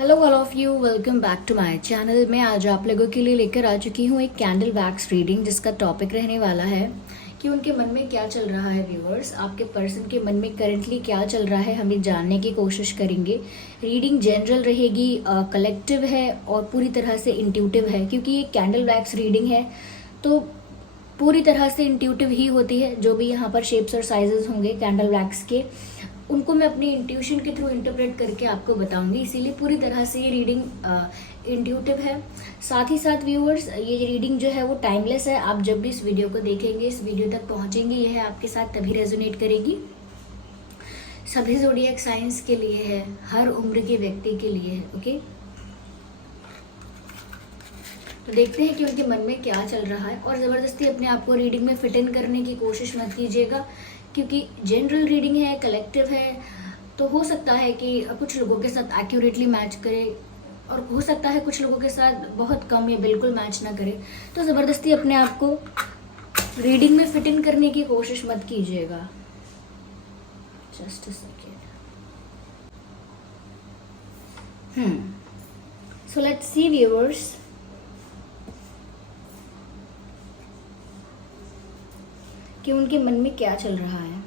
Hello all of you, welcome back to my channel. मैं आज आप लोगों के लिए लेकर आ चुकी हूँ एक कैंडल वैक्स रीडिंग, जिसका टॉपिक रहने वाला है कि उनके मन में क्या चल रहा है। व्यूअर्स, आपके पर्सन के मन में करंटली क्या चल रहा है, हमें जानने की कोशिश करेंगे। रीडिंग जनरल रहेगी, कलेक्टिव है और पूरी तरह से इंट्यूटिव है, क्योंकि ये कैंडल वैक्स रीडिंग है तो पूरी तरह से इंट्यूटिव ही होती है। जो भी यहाँ पर शेप्स और साइजेस होंगे कैंडल वैक्स के, उनको मैं अपनी इंट्यूशन के थ्रू इंटरप्रेट करके आपको बताऊंगी, इसीलिए पूरी तरह से ये रीडिंग इंट्यूटिव है। साथ ही साथ व्यूअर्स, ये रीडिंग जो है वो टाइमलेस है। आप जब भी इस वीडियो को देखेंगे, इस वीडियो तक पहुंचेंगे, ये है आपके साथ तभी रेजोनेट करेगी। सभी ज़ोडिएक साइंस के लिए है, हर उम्र के व्यक्ति के लिए है। ओके, तो देखते हैं कि उनके मन में क्या चल रहा है। और ज़बरदस्ती अपने आप को रीडिंग में फिट इन करने की कोशिश मत कीजिएगा, क्योंकि जनरल रीडिंग है, कलेक्टिव है, तो हो सकता है कि कुछ लोगों के साथ एक्यूरेटली मैच करे और हो सकता है कुछ लोगों के साथ बहुत कम या बिल्कुल मैच ना करे। तो ज़बरदस्ती अपने आप को रीडिंग में फिट इन करने की कोशिश मत कीजिएगा। Just a second. So let's see viewers, कि उनके मन में क्या चल रहा है।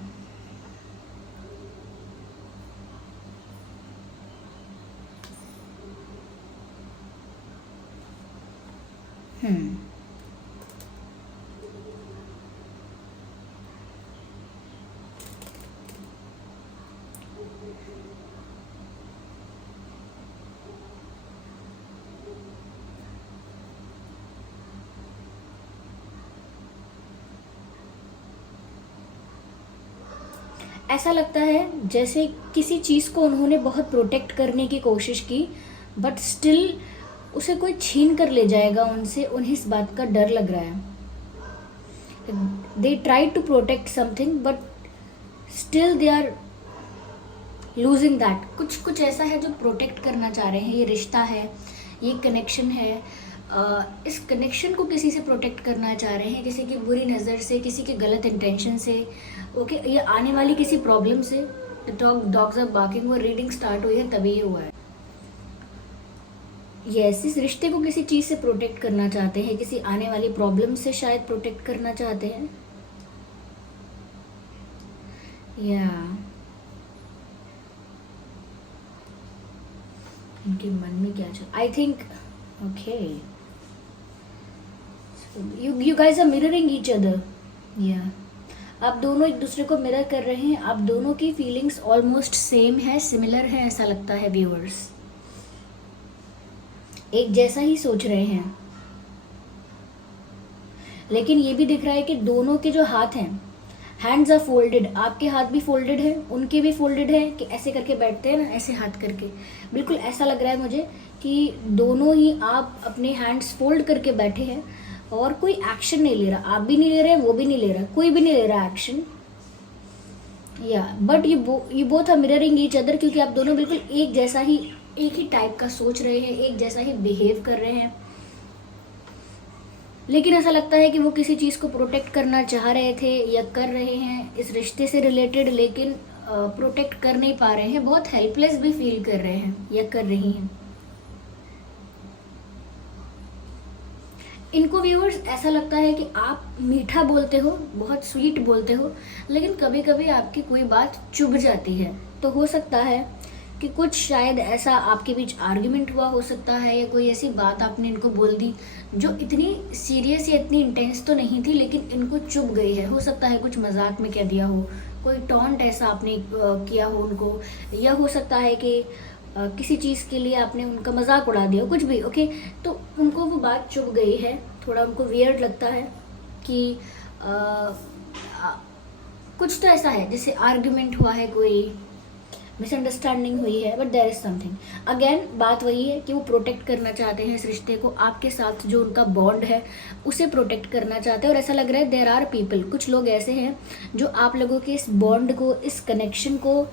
ऐसा लगता है जैसे किसी चीज़ को उन्होंने बहुत प्रोटेक्ट करने की कोशिश की, बट स्टिल उसे कोई छीन कर ले जाएगा उनसे। उन्हें इस बात का डर लग रहा है। They try to protect something but still they are losing that. कुछ कुछ ऐसा है जो प्रोटेक्ट करना चाह रहे हैं। ये रिश्ता है, ये कनेक्शन है। इस कनेक्शन को किसी से प्रोटेक्ट करना चाह रहे हैं, किसी की बुरी नज़र से, किसी के गलत इंटेंशन से। ओके, ये आने वाली किसी प्रॉब्लम से। डॉग्स आर बार्किंग और रीडिंग स्टार्ट हुई है तभी ये हुआ है। यस, इस रिश्ते को किसी चीज़ से प्रोटेक्ट करना चाहते हैं, किसी आने वाली प्रॉब्लम से शायद प्रोटेक्ट करना चाहते हैं। या इनके मन में क्या चल, I think, okay, you guys are mirroring each other. Yeah, आप दोनों एक दूसरे को मिरर कर रहे हैं। आप दोनों की फीलिंग्स ऑलमोस्ट सेम है, सिमिलर है, ऐसा लगता है व्यूअर्स। एक जैसा ही सोच रहे हैं, लेकिन ये भी दिख रहा है कि दोनों के जो हाथ हैं, हैंड्स आर फोल्डेड। आपके हाथ भी फोल्डेड है, उनके भी फोल्डेड है, कि ऐसे करके बैठते हैं ना, ऐसे हाथ करके। बिल्कुल ऐसा लग रहा है मुझे कि दोनों ही आप अपने हैंड्स फोल्ड करके बैठे हैं और कोई एक्शन नहीं ले रहा। आप भी नहीं ले रहे, वो भी नहीं ले रहा, कोई भी नहीं ले रहा एक्शन। या but you both are mirroring each other, क्योंकि आप दोनों बिल्कुल एक जैसा ही, एक ही टाइप का सोच रहे हैं, एक जैसा ही बिहेव कर रहे हैं। लेकिन ऐसा लगता है कि वो किसी चीज़ को प्रोटेक्ट करना चाह रहे थे या कर रहे हैं इस रिश्ते से रिलेटेड, लेकिन प्रोटेक्ट कर नहीं पा रहे हैं। बहुत हेल्पलेस भी फील कर रहे हैं या कर रही हैं। इनको व्यूअर्स ऐसा लगता है कि आप मीठा बोलते हो, बहुत स्वीट बोलते हो, लेकिन कभी कभी आपकी कोई बात चुभ जाती है। तो हो सकता है कि कुछ शायद ऐसा आपके बीच आर्ग्यूमेंट हुआ हो सकता है, या कोई ऐसी बात आपने इनको बोल दी जो इतनी सीरियस या इतनी इंटेंस तो नहीं थी, लेकिन इनको चुभ गई है। हो सकता है कुछ मजाक में कह दिया हो, कोई टॉन्ट ऐसा आपने किया हो उनको, या हो सकता है कि किसी चीज़ के लिए आपने उनका मजाक उड़ा दिया, कुछ भी। ओके, तो उनको वो बात चुभ गई है। थोड़ा उनको वियर्ड लगता है कि कुछ तो ऐसा है, जैसे आर्ग्यूमेंट हुआ है, कोई मिसअंडरस्टैंडिंग हुई है, but there is something. Again बात वही है कि वो प्रोटेक्ट करना चाहते हैं इस रिश्ते को, आपके साथ जो उनका बॉन्ड है उसे प्रोटेक्ट करना चाहते हैं। और ऐसा लग रहा है देयर आर पीपल, कुछ लोग ऐसे हैं जो आप लोगों के इस बॉन्ड को, इस कनेक्शन को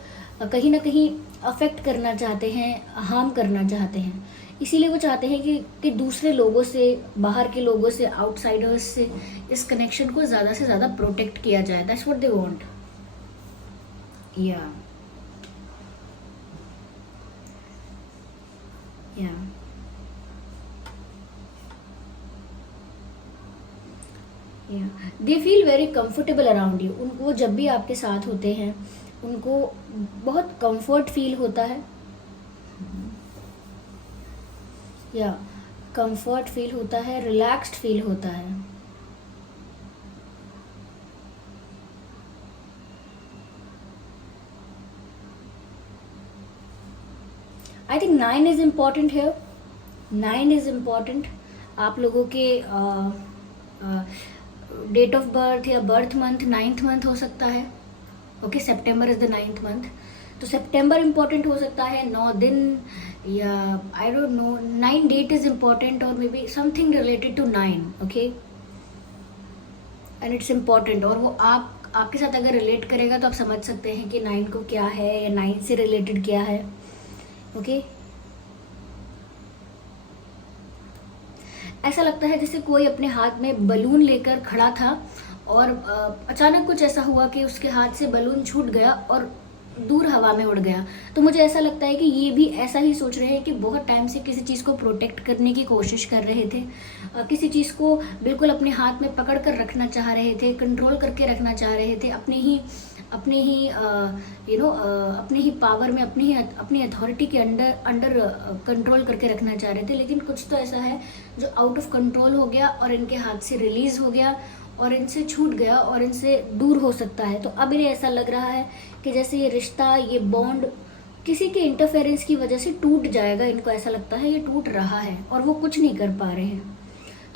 कहीं ना कहीं अफेक्ट करना चाहते हैं, हार्म करना चाहते हैं। इसीलिए वो चाहते हैं कि दूसरे लोगों से, बाहर के लोगों से, आउटसाइडर्स से इस कनेक्शन को ज़्यादा से ज़्यादा प्रोटेक्ट किया जाए। That's what they want. या या they feel very comfortable around you. उनको जब भी आपके साथ होते हैं उनको बहुत कंफर्ट फील होता है, या कंफर्ट फील होता है, रिलैक्स्ड फील होता है। आई थिंक 9 इज इम्पॉर्टेंट है। 9 इज इम्पॉर्टेंट। आप लोगों के डेट ऑफ बर्थ या बर्थ मंथ 9th मंथ हो सकता है। Okay, September is the 9th month, तो सितंबर इम्पॉर्टेंट हो सकता है, 9 दिन, या I don't know, 9 date is important, और maybe something related to 9। Okay, and it's important, और वो आपके साथ अगर रिलेट करेगा तो आप समझ सकते हैं कि 9 को क्या है या 9 से रिलेटेड क्या है। ओके, ऐसा लगता है जैसे कोई अपने हाथ में बलून लेकर खड़ा था और अचानक कुछ ऐसा हुआ कि उसके हाथ से बलून छूट गया और दूर हवा में उड़ गया। तो मुझे ऐसा लगता है कि ये भी ऐसा ही सोच रहे हैं कि बहुत टाइम से किसी चीज़ को प्रोटेक्ट करने की कोशिश कर रहे थे, किसी चीज़ को बिल्कुल अपने हाथ में पकड़ कर रखना चाह रहे थे, कंट्रोल करके रखना चाह रहे थे, अपने ही अपने ही पावर में, अपनी अथॉरिटी के अंडर कंट्रोल करके रखना चाह रहे थे। लेकिन कुछ तो ऐसा है जो आउट ऑफ कंट्रोल हो गया और इनके हाथ से रिलीज हो गया और इनसे छूट गया और इनसे दूर हो सकता है। तो अब इन्हें ऐसा लग रहा है कि जैसे ये रिश्ता, ये बॉन्ड किसी के इंटरफेरेंस की वजह से टूट जाएगा। इनको ऐसा लगता है ये टूट रहा है और वो कुछ नहीं कर पा रहे हैं।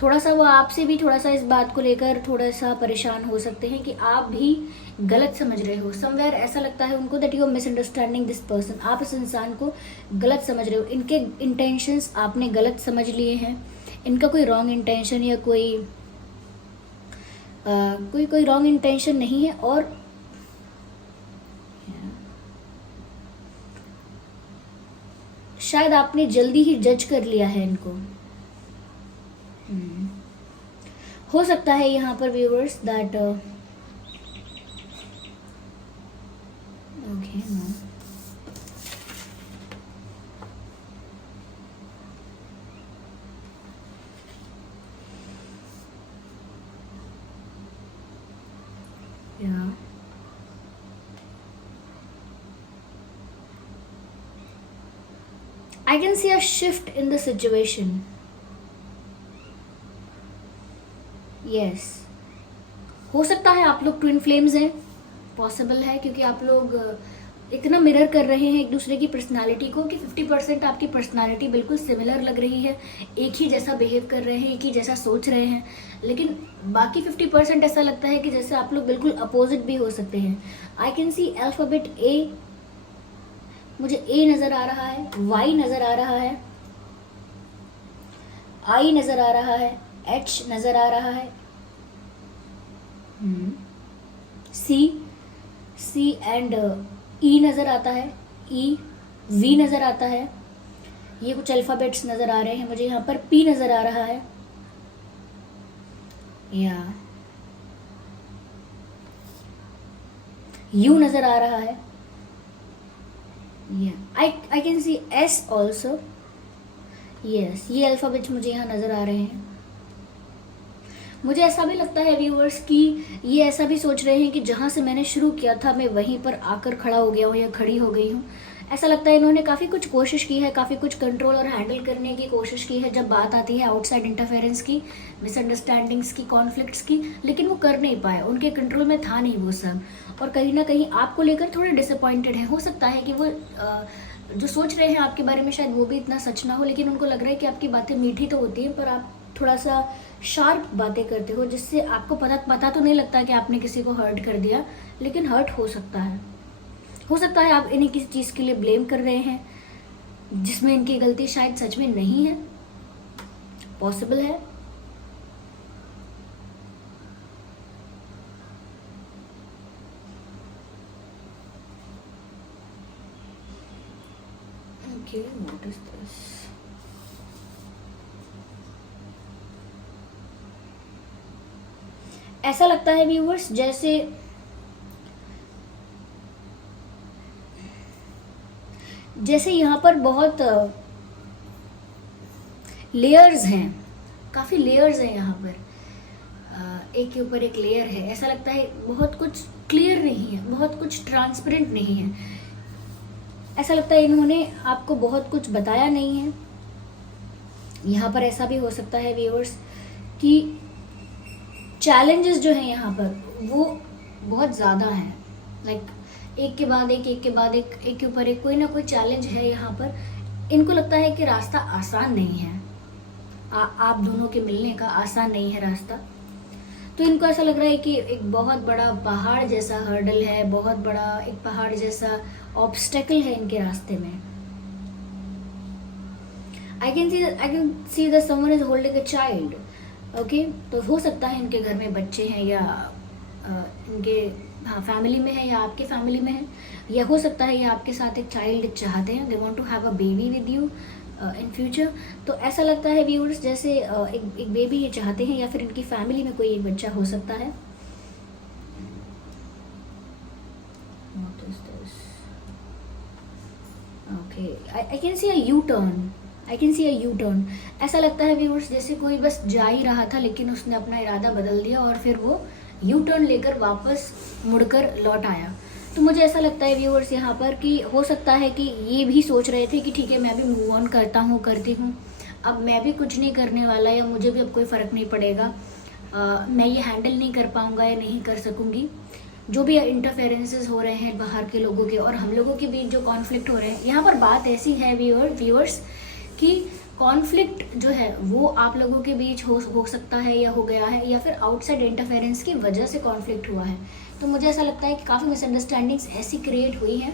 थोड़ा सा वो आपसे भी थोड़ा सा इस बात को लेकर थोड़ा सा परेशान हो सकते हैं कि आप भी गलत समझ रहे हो। समवेयर ऐसा लगता है उनको that you are misunderstanding this person. आप इस इंसान को गलत समझ रहे हो, इनके इंटेंशंस आपने गलत समझ लिए हैं। इनका कोई रॉन्ग इंटेंशन या कोई रॉन्ग इंटेंशन नहीं है, और शायद आपने जल्दी ही जज कर लिया है इनको। हो सकता है यहाँ पर व्यूअर्स दैट ओके, नो, या I can see a shift in the situation. Yes. हो सकता है आप लोग ट्विन फ्लेम्स हैं, पॉसिबल है, क्योंकि आप लोग इतना मिरर कर रहे हैं एक दूसरे की पर्सनालिटी को कि 50% आपकी पर्सनालिटी बिल्कुल सिमिलर लग रही है, एक ही जैसा बिहेव कर रहे हैं, एक ही जैसा सोच रहे हैं। लेकिन बाकी 50% ऐसा लगता है कि जैसे आप लोग बिल्कुल अपोजिट भी हो सकते हैं। आई कैन सी अल्फाबेट ए, मुझे ए नजर आ रहा है, वाई नजर आ रहा है, आई नजर आ रहा है, एच नजर आ रहा है, सी एंड ई नजर आता है, ई, वी नजर आता है। ये कुछ अल्फाबेट्स नजर आ रहे हैं मुझे। यहाँ पर पी नजर आ रहा है, या यू नजर आ रहा है, I can see S also. Yes, ये अल्फाबेट्स मुझे यहाँ नजर आ रहे हैं। मुझे ऐसा भी लगता है व्यूअर्स कि ये ऐसा भी सोच रहे हैं कि जहाँ से मैंने शुरू किया था मैं वहीं पर आकर खड़ा हो गया हूँ या खड़ी हो गई हूँ। ऐसा लगता है इन्होंने काफ़ी कुछ कोशिश की है, काफ़ी कुछ कंट्रोल और हैंडल करने की कोशिश की है जब बात आती है आउटसाइड इंटरफेरेंस की, मिसअंडरस्टैंडिंग्स की, कॉन्फ्लिक्ट्स की, लेकिन वो कर नहीं पाए, उनके कंट्रोल में था नहीं वो सब। और कहीं ना कहीं आपको लेकर थोड़े डिसअपॉइंटेड है। हो सकता है कि वो जो सोच रहे हैं आपके बारे में शायद वो भी इतना सच ना हो, लेकिन उनको लग रहा है कि आपकी बातें मीठी तो होती हैं पर आप थोड़ा सा शार्प बातें करते हो, जिससे आपको पता तो नहीं लगता कि आपने किसी को हर्ट कर दिया, लेकिन हर्ट हो सकता है। हो सकता है आप इन्हें किसी चीज़ के लिए ब्लेम कर रहे हैं जिसमें इनकी गलती शायद सच में नहीं है, पॉसिबल है। Okay, what is this? ऐसा लगता है व्यूअर्स जैसे यहाँ पर बहुत लेयर्स हैं, काफ़ी लेयर्स हैं यहाँ पर। एक के ऊपर एक लेयर है। ऐसा लगता है बहुत कुछ क्लियर नहीं है, बहुत कुछ ट्रांसपेरेंट नहीं है। ऐसा लगता है इन्होंने आपको बहुत कुछ बताया नहीं है। यहाँ पर ऐसा भी हो सकता है व्यूअर्स कि चैलेंजेस जो हैं यहाँ पर वो बहुत ज़्यादा हैं। लाइक एक के बाद एक, एक के बाद एक के ऊपर एक, कोई ना कोई चैलेंज है यहाँ पर। इनको लगता है कि रास्ता आसान नहीं है, आप दोनों के मिलने का आसान नहीं है रास्ता। तो इनको ऐसा लग रहा है कि एक बहुत बड़ा पहाड़ जैसा हर्डल है, बहुत बड़ा एक पहाड़ जैसा ऑब्स्टेकल है इनके रास्ते में। I can see that someone is holding a child. Okay, तो हो सकता है इनके घर में बच्चे हैं, या इनके फैमिली में है, या आपके फैमिली में है, या हो सकता है ये आपके साथ एक चाइल्ड चाहते हैं। They want to have a baby with you in future. तो ऐसा लगता है व्यूअर्स जैसे एक बेबी ये चाहते हैं, या फिर इनकी फैमिली में कोई एक बच्चा हो सकता है। What is this? Okay, I can see a U-turn. I can see a U-turn. ऐसा लगता है व्यूअर्स जैसे कोई बस जा ही रहा था, लेकिन उसने अपना इरादा बदल दिया और फिर वो U-turn लेकर वापस मुड़कर लौट आया। तो मुझे ऐसा लगता है व्यूअर्स यहाँ पर कि हो सकता है कि ये भी सोच रहे थे कि ठीक है, मैं भी मूव ऑन करता हूँ, करती हूँ, अब मैं भी कुछ नहीं करने वाला, या मुझे भी अब कोई फ़र्क नहीं पड़ेगा, मैं ये हैंडल नहीं कर पाऊँगा या नहीं कर सकूँगी। जो भी इंटरफेरेंसेस हो रहे हैं बाहर के लोगों के और हम लोगों के बीच जो कॉन्फ्लिक्ट हो रहे हैं, यहाँ पर बात ऐसी है व्यूअर्स कि कॉन्फ्लिक्ट जो है वो आप लोगों के बीच हो सकता है, या हो गया है, या फिर आउटसाइड इंटरफेरेंस की वजह से कॉन्फ्लिक्ट हुआ है। तो मुझे ऐसा लगता है कि काफ़ी मिसअंडरस्टैंडिंग्स ऐसी क्रिएट हुई हैं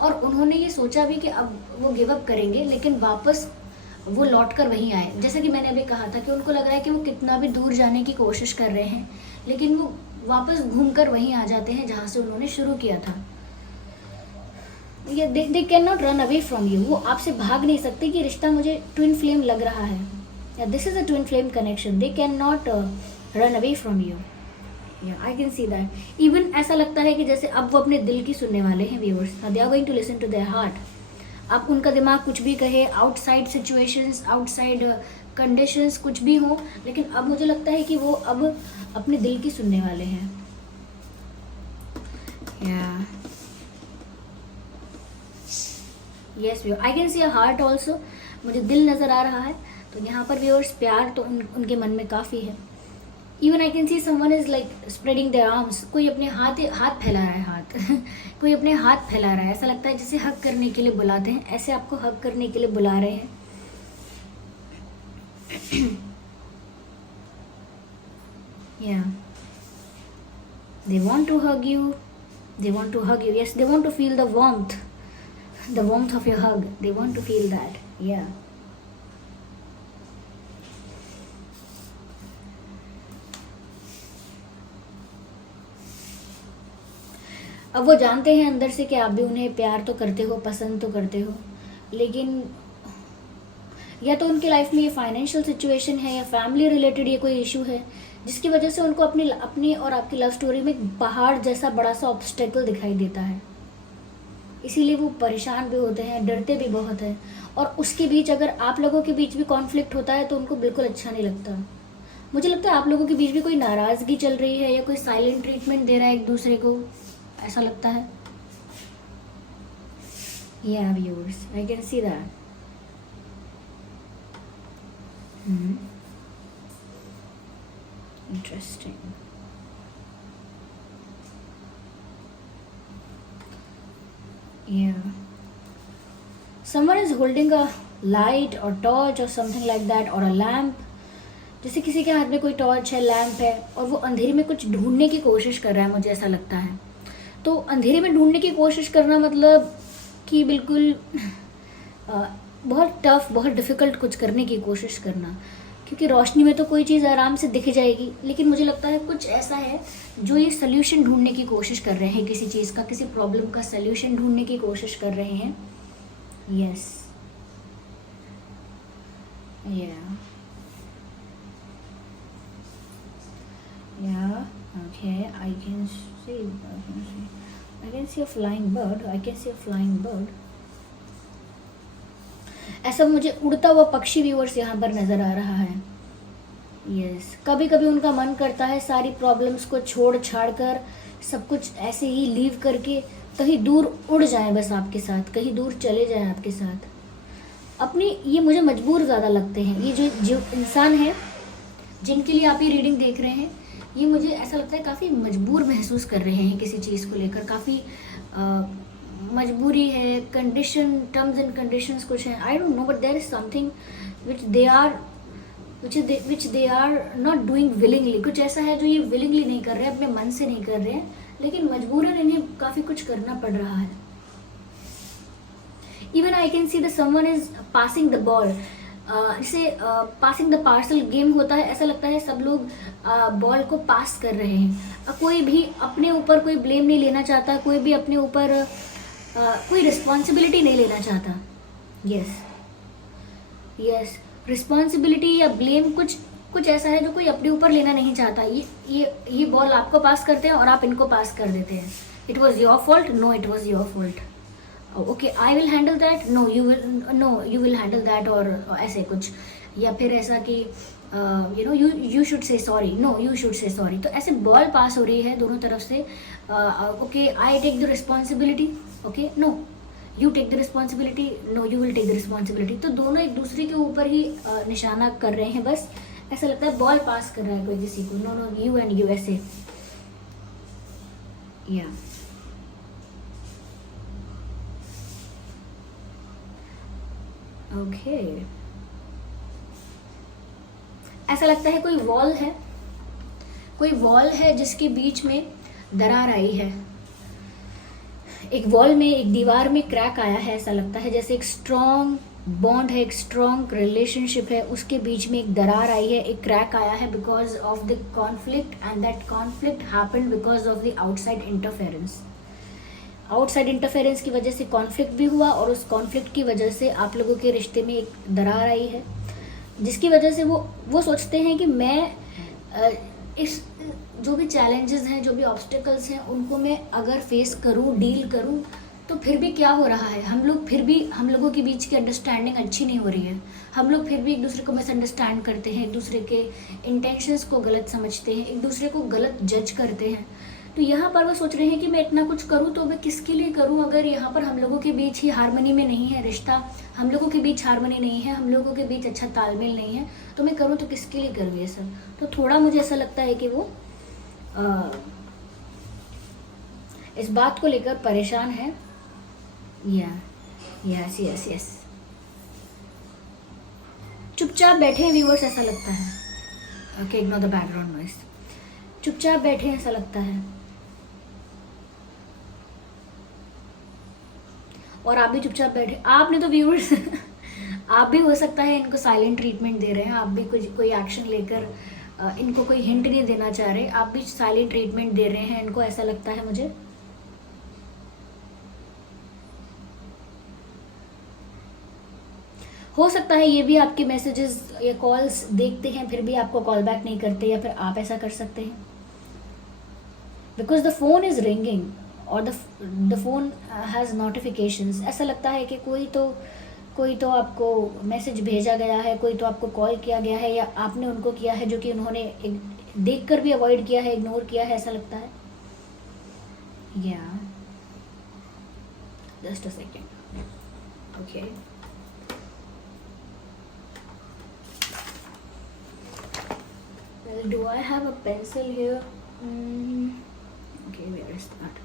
और उन्होंने ये सोचा भी कि अब वो गिव अप करेंगे, लेकिन वापस वो लौट कर वहीं आए। जैसा कि मैंने अभी कहा था कि उनको लग रहा है कि वो कितना भी दूर जाने की कोशिश कर रहे हैं, लेकिन वो वापस घूम कर वहीं आ जाते हैं जहाँ से उन्होंने शुरू किया था। ये they can not run away from you. वो आपसे भाग नहीं सकते कि रिश्ता मुझे ट्विन फ्लेम लग रहा है, या this is a twin flame connection. They can not run away from you. I can see that. Even ऐसा लगता है कि जैसे अब वो अपने दिल की सुनने वाले हैं viewers. They are going to listen to their heart. अब उनका दिमाग कुछ भी कहे, आउटसाइड सिचुएशंस, आउटसाइड कंडीशंस कुछ भी हो, लेकिन अब मुझे लगता है कि वो अब अपने दिल की सुनने वाले हैं। Yes viewer, I can C a heart also. मुझे दिल नज़र आ रहा है। तो यहाँ पर व्यूअर्स प्यार तो उनके मन में काफ़ी है। Even I can see someone is like spreading there arms. कोई अपने हाथ फैला रहा है, हाथ कोई अपने हाथ फैला रहा है। ऐसा लगता है जैसे हग करने के लिए बुलाते हैं, ऐसे आपको हग करने के लिए बुला रहे हैं। Yeah, they want to hug you. They want to hug you. Yes, they want to feel the warmth of your hug. They want to feel that. Yeah. अब वो जानते हैं अंदर से कि आप भी उन्हें प्यार तो करते हो, पसंद तो करते हो, लेकिन या तो उनकी लाइफ में ये फाइनेंशियल सिचुएशन है, या फैमिली रिलेटेड ये कोई इशू है जिसकी वजह से उनको अपनी और आपकी लव स्टोरी में एक पहाड़ जैसा बड़ा सा ऑब्स्टेकल दिखाई देता है। इसीलिए वो परेशान भी होते हैं, डरते भी बहुत हैं। और उसके बीच अगर आप लोगों के बीच भी कॉन्फ्लिक्ट होता है तो उनको बिल्कुल अच्छा नहीं लगता। मुझे लगता है आप लोगों के बीच भी कोई नाराज़गी चल रही है, या कोई साइलेंट ट्रीटमेंट दे रहा है एक दूसरे को, ऐसा लगता है। Yeah, viewers, I can see that. Interesting. Yeah. Someone is holding a light or torch or something like that, or a lamp. जैसे किसी के हाथ में कोई टॉर्च है, लैम्प है, और वो अंधेरे में कुछ ढूंढने की कोशिश कर रहा है, मुझे ऐसा लगता है। तो अंधेरे में ढूंढने की कोशिश करना मतलब कि बिल्कुल बहुत टफ, बहुत डिफ़िकल्ट कुछ करने की कोशिश करना, क्योंकि रोशनी में तो कोई चीज़ आराम से दिख जाएगी, लेकिन मुझे लगता है कुछ ऐसा है जो ये सल्यूशन ढूंढने की कोशिश कर रहे हैं, किसी चीज़ का, किसी प्रॉब्लम का सल्यूशन ढूंढने की कोशिश कर रहे हैं। यस, या okay, I can see a flying bird. ऐसा मुझे उड़ता हुआ पक्षी व्यूअर्स यहाँ पर नज़र आ रहा है। यस, कभी कभी उनका मन करता है सारी प्रॉब्लम्स को छोड़ छाड़ कर, सब कुछ ऐसे ही लीव करके कहीं दूर उड़ जाएं, बस आपके साथ कहीं दूर चले जाएं आपके साथ अपनी। ये मुझे मजबूर ज़्यादा लगते हैं ये जो जो इंसान है जिनके लिए आप ये रीडिंग देख रहे हैं, ये मुझे ऐसा लगता है काफ़ी मजबूर महसूस कर रहे हैं किसी चीज़ को लेकर, काफ़ी मजबूरी है, कंडीशन, टर्म्स एंड कंडीशंस कुछ हैं, I don't know, but there is something which they are not doing willingly. कुछ ऐसा है जो ये विलिंगली नहीं कर रहे हैं, अपने मन से नहीं कर रहे हैं, लेकिन मजबूरन इन्हें काफ़ी कुछ करना पड़ रहा है। Even I can see the someone is passing the ball. इसे पासिंग द पार्सल गेम होता है, ऐसा लगता है सब लोग बॉल को पास कर रहे हैं। कोई भी अपने ऊपर कोई ब्लेम नहीं लेना चाहता, कोई भी अपने ऊपर कोई रिस्पॉन्सिबिलिटी नहीं लेना चाहता। यस यस, रिस्पॉन्सिबिलिटी या ब्लेम कुछ ऐसा है जो कोई अपने ऊपर लेना नहीं चाहता। ये बॉल आपको पास करते हैं और आप इनको पास कर देते हैं। It was your fault, no it was your fault, okay I will handle that, no you will handle that, और ऐसे कुछ, या फिर ऐसा कि you should say sorry, no you should say sorry. तो ऐसे बॉल पास हो रही है दोनों तरफ से। Okay I take the responsibility, okay no you take the responsibility, no you will take the responsibility. तो दोनों एक दूसरे के ऊपर ही निशाना कर रहे हैं, बस ऐसा लगता है बॉल पास कर रहा है कोई किसी को, no no you and you, ऐसे। या ओके, ऐसा लगता है कोई वॉल है जिसके बीच में दरार आई है। एक वॉल में, एक दीवार में क्रैक आया है, ऐसा लगता है जैसे एक स्ट्रॉन्ग बॉन्ड है, एक स्ट्रॉन्ग रिलेशनशिप है, उसके बीच में एक दरार आई है, एक क्रैक आया है because of the conflict, and that conflict happened because of the outside interference. Outside interference की वजह से कॉन्फ्लिक्ट भी हुआ, और उस कॉन्फ्लिक्ट की वजह से आप लोगों के रिश्ते में एक दरार आई है, जिसकी वजह से वो सोचते हैं कि मैं इस जो भी चैलेंजेस हैं, जो भी ऑब्स्टिकल्स हैं, उनको मैं अगर फेस करूं, डील करूं, तो फिर भी क्या हो रहा है, हम लोगों के बीच की अंडरस्टैंडिंग अच्छी नहीं हो रही है, हम लोग फिर भी एक दूसरे को मिसअंडरस्टैंड करते हैं, एक दूसरे के इंटेंशंस को गलत समझते हैं, एक दूसरे को गलत जज करते हैं। तो यहाँ पर वो सोच रहे हैं कि मैं इतना कुछ करूँ तो मैं किसके लिए करूँ, अगर यहाँ पर हम लोगों के बीच ही हार्मनी में नहीं है रिश्ता, हम लोगों के बीच हार्मनी नहीं है, हम लोगों के बीच अच्छा तालमेल नहीं है, तो मैं करूँ तो किसके लिए करूँ ये सब। तो थोड़ा मुझे ऐसा लगता है कि वो इस बात को लेकर परेशान है। यस यस यस, चुपचाप बैठे हैं व्यूअर्स, ऐसा लगता है। Okay, ignore the background noise. चुपचाप बैठे हैं ऐसा लगता है, और आप भी चुपचाप बैठे। आपने तो व्यूअर्स आप भी हो सकता है इनको साइलेंट ट्रीटमेंट दे रहे हैं, आप भी कोई एक्शन लेकर इनको कोई हिंट नहीं देना चाह रहे, आप भी साइलेंट ट्रीटमेंट दे रहे हैं इनको, ऐसा लगता है मुझे। हो सकता है ये भी आपके मैसेजेस या कॉल्स देखते हैं फिर भी आपको कॉल बैक नहीं करते, या फिर आप ऐसा कर सकते हैं because the phone is ringing और द फोन हैज़ नोटिफिकेशंस। ऐसा लगता है कि कोई तो आपको मैसेज भेजा गया है, कोई तो आपको कॉल किया गया है, या आपने उनको किया है जो कि उन्होंने देख कर भी अवॉइड किया है, इग्नोर किया है, ऐसा लगता है। या just a second, okay. Well, do I have a pencil here? Okay, where is that?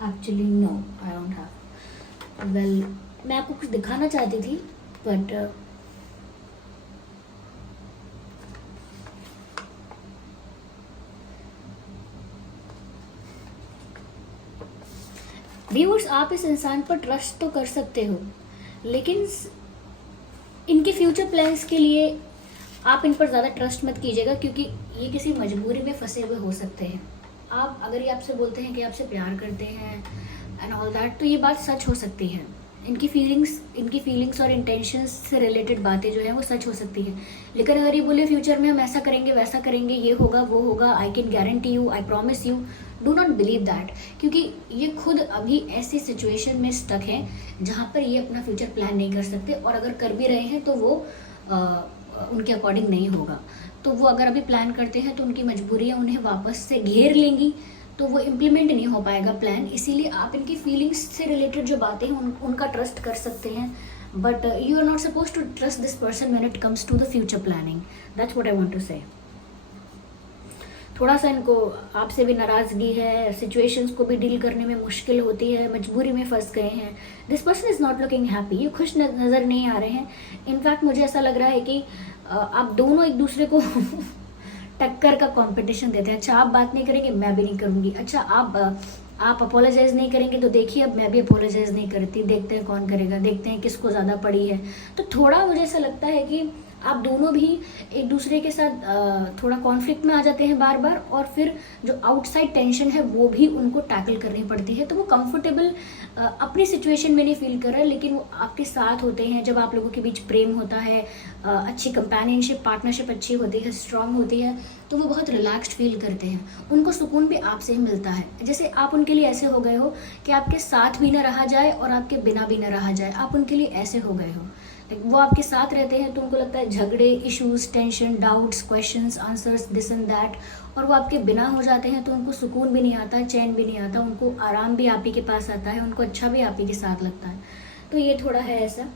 Actually, no, I don't have. Well, मैं आपको कुछ दिखाना चाहती थी, but व्यूअर्स, आप इस इंसान पर ट्रस्ट तो कर सकते हो, लेकिन इनके फ्यूचर प्लान्स के लिए आप इन पर ज़्यादा ट्रस्ट मत कीजिएगा, क्योंकि ये किसी मजबूरी में फंसे हुए हो सकते हैं। आप अगर ये आपसे बोलते हैं कि आपसे प्यार करते हैं एंड ऑल दैट, तो ये बात सच हो सकती है, इनकी फीलिंग्स और इंटेंशंस से रिलेटेड बातें जो है वो सच हो सकती है। लेकिन अगर ये बोले फ्यूचर में हम ऐसा करेंगे वैसा करेंगे, ये होगा वो होगा, I can guarantee you, I promise you, do not believe that, क्योंकि ये खुद अभी ऐसी सिचुएशन में स्टक है जहाँ पर ये अपना फ्यूचर प्लान नहीं कर सकते, और अगर कर भी रहे हैं तो वो उनके अकॉर्डिंग नहीं होगा। तो वो अगर अभी प्लान करते हैं तो उनकी मजबूरियाँ उन्हें वापस से घेर लेंगी, तो वो इम्प्लीमेंट नहीं हो पाएगा प्लान। इसीलिए आप इनकी फीलिंग्स से रिलेटेड जो बातें हैं उनका ट्रस्ट कर सकते हैं, but you are not suppose to trust this person when it comes to the future planning. That's what I want to say. थोड़ा सा इनको आपसे भी नाराज़गी है, सिचुएशंस को भी डील करने में मुश्किल होती है, मजबूरी में फंस गए हैं। This person is not looking happy, ये खुश नज़र नहीं आ रहे हैं। इनफैक्ट मुझे ऐसा लग रहा है कि आप दोनों एक दूसरे को टक्कर का कंपटीशन देते हैं। अच्छा आप बात नहीं करेंगे, मैं भी नहीं करूँगी। अच्छा आप अपोलोजाइज नहीं करेंगे तो देखिए अब मैं भी अपोलोजाइज नहीं करती, देखते हैं कौन करेगा, देखते हैं किसको ज़्यादा पड़ी है। तो थोड़ा मुझे ऐसा लगता है कि आप दोनों भी एक दूसरे के साथ थोड़ा कॉन्फ्लिक्ट में आ जाते हैं बार बार, और फिर जो आउटसाइड टेंशन है वो भी उनको टैकल करनी पड़ती है। तो वो कंफर्टेबल अपनी सिचुएशन में नहीं फील कर रहे, लेकिन वो आपके साथ होते हैं जब आप लोगों के बीच प्रेम होता है, अच्छी कंपेनियनशिप पार्टनरशिप अच्छी होती है, स्ट्रांग होती है, तो वो बहुत रिलैक्स्ड फील करते हैं। उनको सुकून भी आपसे ही मिलता है। जैसे आप उनके लिए ऐसे हो गए हो कि आपके साथ भी ना रहा जाए और आपके बिना भी ना रहा जाए, आप उनके लिए ऐसे हो गए हो। वो आपके साथ रहते हैं तो उनको लगता है झगड़े, issues, tension, doubts, questions, answers, this and that, और वो आपके बिना हो जाते हैं तो उनको सुकून भी नहीं आता, चैन भी नहीं आता, उनको आराम भी आप ही के पास आता है, उनको अच्छा भी आप ही के साथ लगता है। तो ये थोड़ा है ऐसा।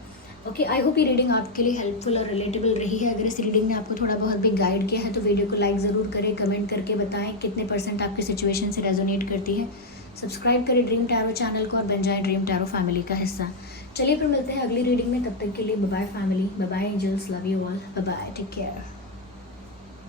ओके, आई होप ये रीडिंग आपके लिए हेल्पफुल और रिलेटेबल रही है। अगर इस रीडिंग ने आपको थोड़ा बहुत भी गाइड किया है तो वीडियो को लाइक ज़रूर करें, कमेंट करके बताएं कितने % आपकी सिचुएशन से रेजोनेट करती है। सब्सक्राइब करें ड्रीम टैरो चैनल को और बन जाएं ड्रीम टैरो फैमिली का हिस्सा। चलिए फिर मिलते हैं अगली रीडिंग में, तब तक के लिए bye bye family, bye bye angels, love you all, bye bye, take care.